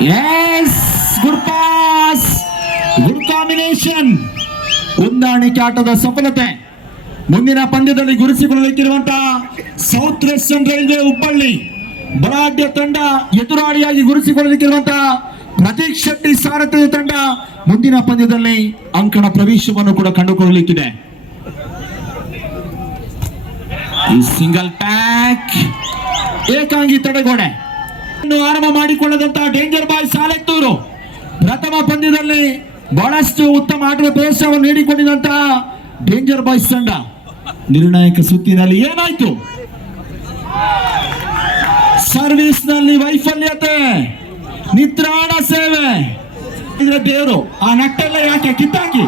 Yes, good pass, good combination. ಹೊಂದಾಣಿಕೆ ಆಟದ ಸಫಲತೆ. ಮುಂದಿನ ಪಂದ್ಯದಲ್ಲಿ ಗುರುಸಿಕೊಳ್ಳಲಿಕ್ಕಿರುವಂತಹ ಸೌತ್ ವೆಸ್ಟರ್ನ್ ರೈಲ್ವೆ ಹುಬ್ಬಳ್ಳಿ ಬಲಾಢ್ಯ ತಂಡ ಎದುರಾಳಿಯಾಗಿ ಗುರುಸಿಕೊಳ್ಳಲಿಕ್ಕಿರುವಂತಹ ಪ್ರತೀಕ್ ಶೆಟ್ಟಿ ಸಾರಥ್ಯದ ತಂಡ ಮುಂದಿನ ಪಂದ್ಯದಲ್ಲಿ ಅಂಕಣ ಪ್ರವೇಶವನ್ನು ಕೂಡ ಕಂಡುಕೊಳ್ಳಲಿಕ್ಕಿದೆ. ಸಿಂಗಲ್ ಟ್ಯಾಕ್, ಏಕಾಂಗಿ ತಡೆಗೋಡೆ ಆರಂಭ ಮಾಡಿಕೊಳ್ಳದಂತಹ ಡೇಂಜರ್ ಬಾಯ್ ಸಾಲೆತ್ತೂರು ಪ್ರಥಮ ಪಂದ್ಯದಲ್ಲಿ ಬಹಳಷ್ಟು ಉತ್ತಮ ಆಟದ ಪ್ರದರ್ಶನವನ್ನು ನೀಡಿಕೊಂಡಿದಂತಹ ಡೇಂಜರ್ ಬಾಯ್ಸ್ ತಂಡ ನಿರ್ಣಾಯಕ ಸುತ್ತಿನಲ್ಲಿ ಏನಾಯ್ತು? ಸರ್ವಿಸ್ ನಲ್ಲಿ ವೈಫಲ್ಯತೆ, ನಿತ್ರಾಣ ಸೇವೆ. ಇದ್ರೆ ದೇವರು ಆ ನಟ್ಟೆಲ್ಲ ಯಾಕೆ ಕಿತ್ತಾಕಿ.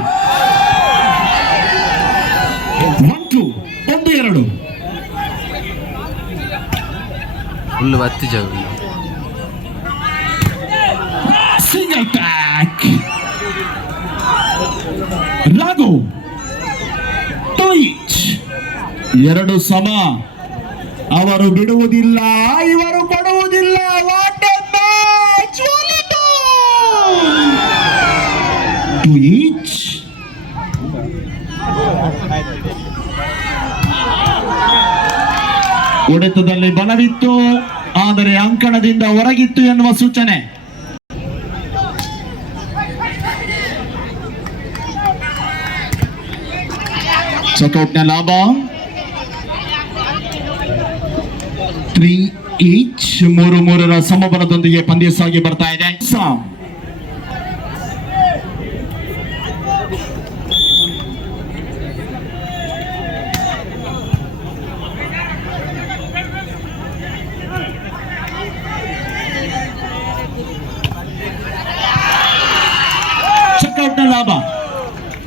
1-2 1-2 ಫುಲ್ ಒತ್ತಿ ಜಾಗ. Single tack, Raghu ಟೋಯಿಚ್. 2 ಸಮ. ಅವರು ಬಿಡುವುದಿಲ್ಲ, ಇವರು ಕೊಡುವುದಿಲ್ಲ. What a match! ಟೋಯಿಚ್ ಹೊಡೆತದಲ್ಲಿ ಬಲವಿತ್ತು, ಆದರೆ ಅಂಕಣದಿಂದ ಹೊರಗಿತ್ತು ಎನ್ನುವ ಸೂಚನೆ. ಚೆಕ್ಔಟ್ನ ಲಾಭ 3-3. 3-3 ಸಮಬಲದೊಂದಿಗೆ ಪಂದ್ಯ ಸಾಗಿ ಬರ್ತಾ ಇದೆ. ಚೆಕ್ಔಟ್ನ ಲಾಭ,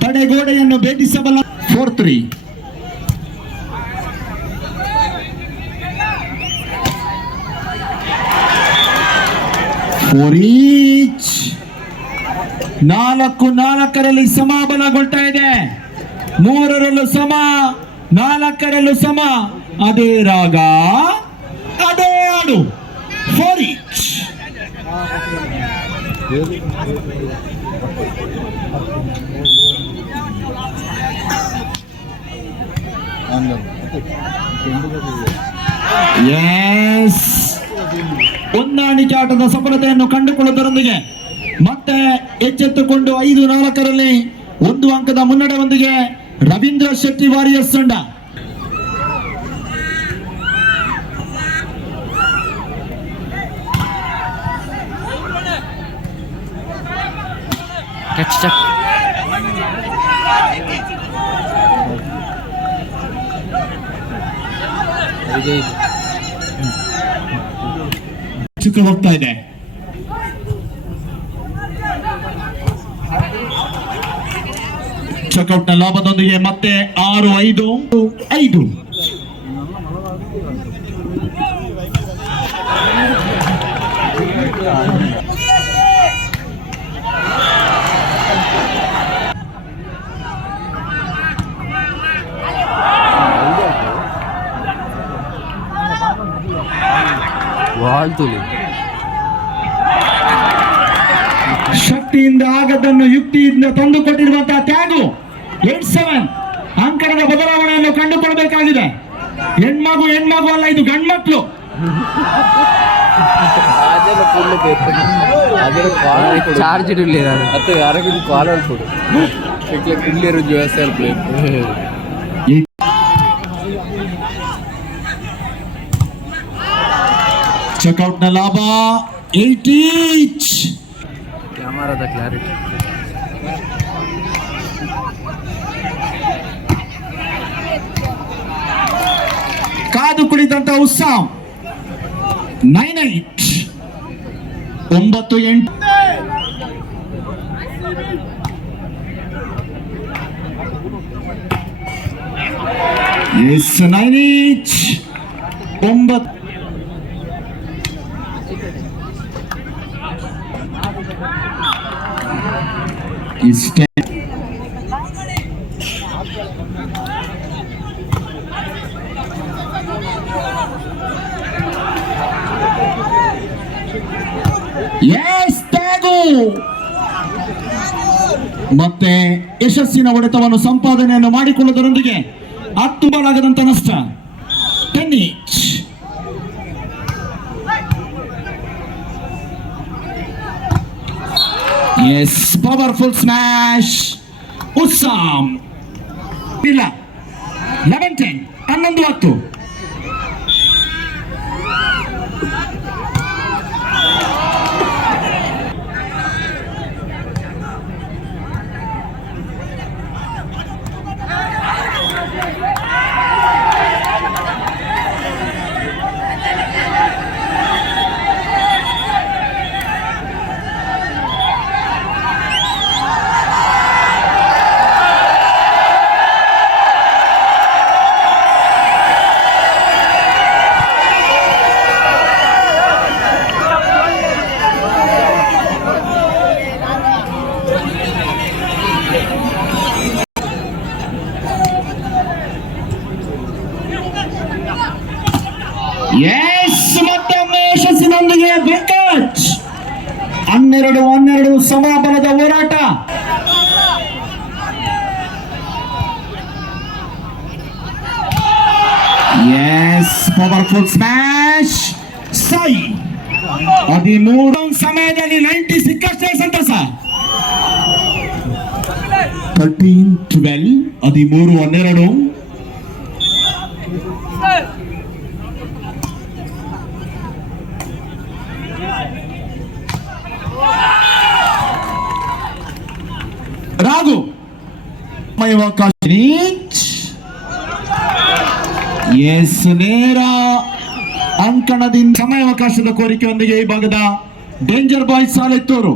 ತಡೆಗೋಡೆಯನ್ನು ಭೇದಿಸಬಲ್ಲ. 4-3. ಈಚ್. 4-4 ಸಮಬಲಗೊಳ್ತಾ ಇದೆ. 3 ಸಮ, 4 ಸಮ. ಅದೇ ರಾಗ, ಅದೇ ಆಡು. 4 ಈಚ್. Yes. ಹೊಂದಾಣಿಕೆ ಆಟದ ಸಫಲತೆಯನ್ನು ಕಂಡುಕೊಳ್ಳುವುದರೊಂದಿಗೆ ಮತ್ತೆ ಎಚ್ಚೆತ್ತುಕೊಂಡು 5-4 1 ಅಂಕದ ಮುನ್ನಡೆಯೊಂದಿಗೆ ರವೀಂದ್ರ ಶೆಟ್ಟಿ ವಾರಿಯರ್ಸ್ ತಂಡ. ಚಿಕ್ಕ ಹೋಗ್ತಾ ಇದೆ. ಚೆಕ್ಔಟ್ನ ಲಾಭದೊಂದಿಗೆ ಮತ್ತೆ 6-5. ಶಕ್ತಿಯಿಂದ ಆಗದನ್ನು ಯುಕ್ತಿಯಿಂದ ತಂದುಕೊಟ್ಟಿರುವಂತಹ ತ್ಯಾಗು. 8-7 ಅಂಕಣದ ಬದಲಾವಣೆಯನ್ನು ಕಂಡುಕೊಳ್ಳಬೇಕಾಗಿದೆ. ಹೆಣ್ಮಗು ಅಲ್ಲ, ಇದು ಗಂಡ್ಮಕ್ಳು. ಚಾರ್ಜ್ ಚೆಕ್ಔಟ್ನ ಲಾಭ 8 ಈಚ್. ಕ್ಯಾಮರಾದ ಕ್ಲಾರಿಟಿ. ಕಾದು ಕುಳಿತಂತ ಉತ್ಸಾಹ. 9-8. 9-8. Yes, 9 each. 9. Is 10. S tag ಮತ್ತೆ ಯಶಸ್ಸಿನ ಹೊಡೆತವನ್ನು ಸಂಪಾದನೆಯನ್ನು ಮಾಡಿಕೊಳ್ಳುವುದರೊಂದಿಗೆ 10 ಬಾಲ್ ಆಗದಂತ ನಷ್ಟ. 10 each. Yes powerful smash. ಉಸ್ಸಾಮ್ ಇಲ್ಲ 11-10 11-10. ಎಸ್ ಮತ್ತೊಮ್ಮೆ ಯಶಸ್ಸಿನೊಂದಿಗೆ ವೆಂಕಟ್. 12-12 ಸಮಬಲದ ಹೋರಾಟ. Yes powerful smash. ಸೈ 13 ಸಮಯದಲ್ಲಿ 90 ಸಿಕ್ಕಷ್ಟೇ ಸಂತಸ. 13-12 13-12. ರಾಘು ಅವಕಾಶ. ಎಸ್ ನೇರ ಅಂಕಣದಿಂದ ಸಮಯಾವಕಾಶದ ಕೋರಿಕೆಯೊಂದಿಗೆ ಈ ಭಾಗದ ಡೇಂಜರ್ ಬಾಯ್ಸ್ ಸಾಲೆತ್ತೂರು.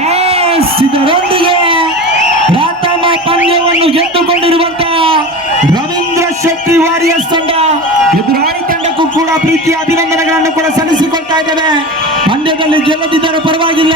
ಎಸ್ ಇದರೊಂದಿಗೆ ಪ್ರಥಮ ಪಂದ್ಯವನ್ನು ಗೆದ್ದುಕೊಂಡಿರುವಂತಹ ರವೀಂದ್ರ ಶೆಟ್ಟಿ ವಾರಿಯರ್ಸ್ ತಂಡ ಎದುರಾಳಿ ತಂಡಕ್ಕೂ ಕೂಡ ಪ್ರೀತಿಯ ಅಭಿನಂದನೆಗಳನ್ನು ಕೂಡ ಸಲ್ಲಿಸಿಕೊಳ್ತಾ ಇದ್ದೇವೆ. ಪಂದ್ಯದಲ್ಲಿ ಗೆಲ್ಲದಿದ್ದರೂ ಪರವಾಗಿಲ್ಲ.